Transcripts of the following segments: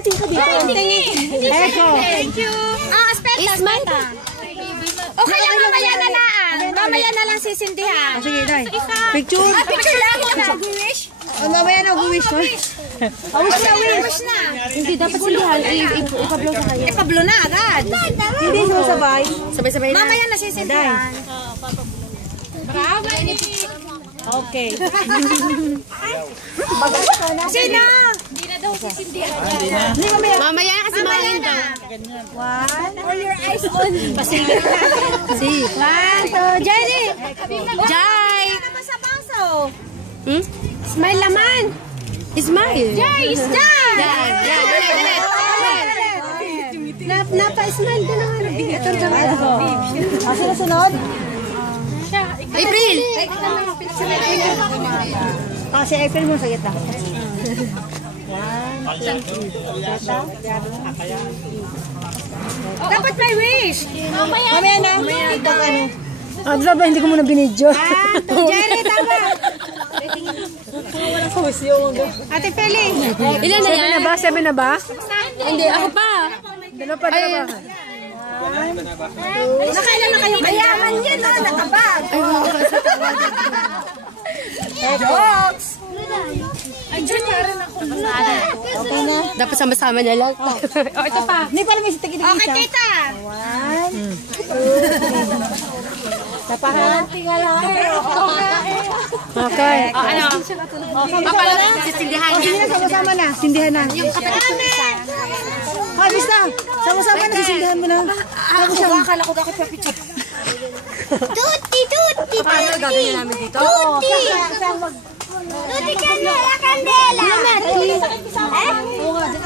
Thank you. Aspetta. O kaya mamaya na lang. Mamaya na lang sisindihan. Sige, Day. Picture. Picture lang. Mag-wish. Mamaya na, mag-wish mo. Wish na. Hindi, dapat sindihan. Ipablo sa kanya. Ipablo na agad. Hindi, sabay. Sabay-sabay na. Mamaya na sisindihan. Bravo. Okay. Sino? Hindi na daw sisindihan. Mamaya kasi mamaya daw. One. All your eyes on. Si. 1, 2, Jenny. Jai. Ano ba sa baso? Smile naman. Smile. Jai, is done. Napa-smile ka naman. Ito naman ako. Sino sunod? April. Si April mo sa gitna. Dapat may wish. Mamaya na. Abra ba, hindi ko muna binidyo. Jerry, tama. Ate Peli. Ilan na yan? 7 na ba? Hindi, ako pa. Dalawa pa. Nakailan na kayo? Mayaman yan, no? Nakabag. Jokes. Ay, dyan na rin ako. Okay na. Dapat sama-sama na lang. Ito pa. Hindi pa namin sa tigil-tigil siya. Okay, tita. 1, 2, 3. Tapahan. Okay. Ano? Papala, sisindihan niya. Sige na, sama-sama na. Sindihan na. Yung kapatid ko isa. Habis na. Sama-sama na, sisindihan mo na. Ako, akala ko bakit papicture. Tuti. Paano gagawin namin dito? Tuti, candela.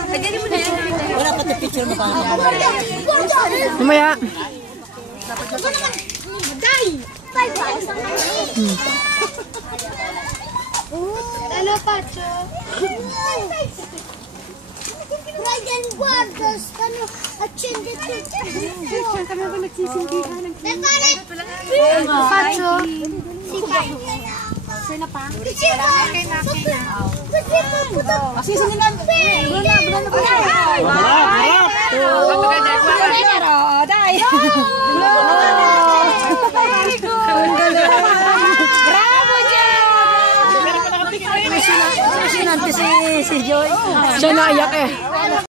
Lagyan mo na yan. Wala pa ito picture mo pa. Mamaya. Day! Hello, Pacho. Ryan Guardas, accende tutto. Kami ba nagsisindihan? Pacho. Sino pa? Sisingin na. Bulan na. Day! Bravo, Jen! Si Joy. Siya naiyak eh.